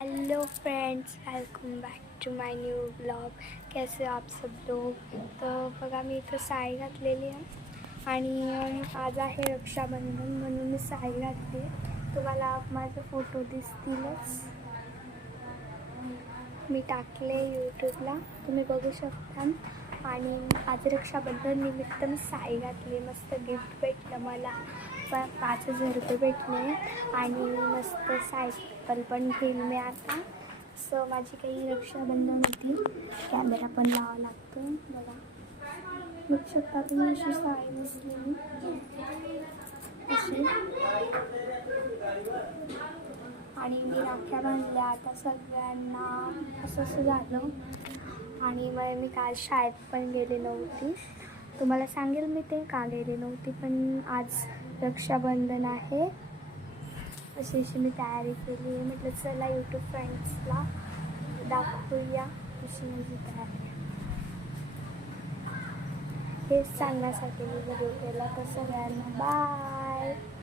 Hello friends, welcome back to my new blog. कैसे हो आप सब लोग. तर बघा मी इथं साडी घातलेली आहे आणि आज आहे रक्षाबंधन म्हणून मी साडी घातली. तुम्हाला माझे फोटो दिसतीलच, मी टाकले यूट्यूबला, तुम्ही बघू शकता. आणि आज रक्षाबंधन निमित्त मी साडी घातली. मस्त गिफ्ट भेटलं मला, 5,000 भेटले आणि मस्त सायकल पण घेईल मी आता. सो माझी काही रक्षाबंधन होती. कॅमेरा पण लावा लागतो बघा, बघू शकता तुम्ही. अशी साडी नेसलेली अशी, आणि मी राख्या बांधल्या आता सगळ्यांना. असं झालं. आणि मग मी काल शाळेत पण गेली नव्हती. तुम्हाला सांगेल मी ते का गेली नव्हती, पण आज रक्षाबंधन आहे अशी मी तयारी केली. म्हटलं चला यूट्यूब फ्रेंड्सला दाखवूया अशी माझी तयारी. हेच सांगण्यासाठी मी व्हिडिओ केला. तर सगळ्यांना बाय.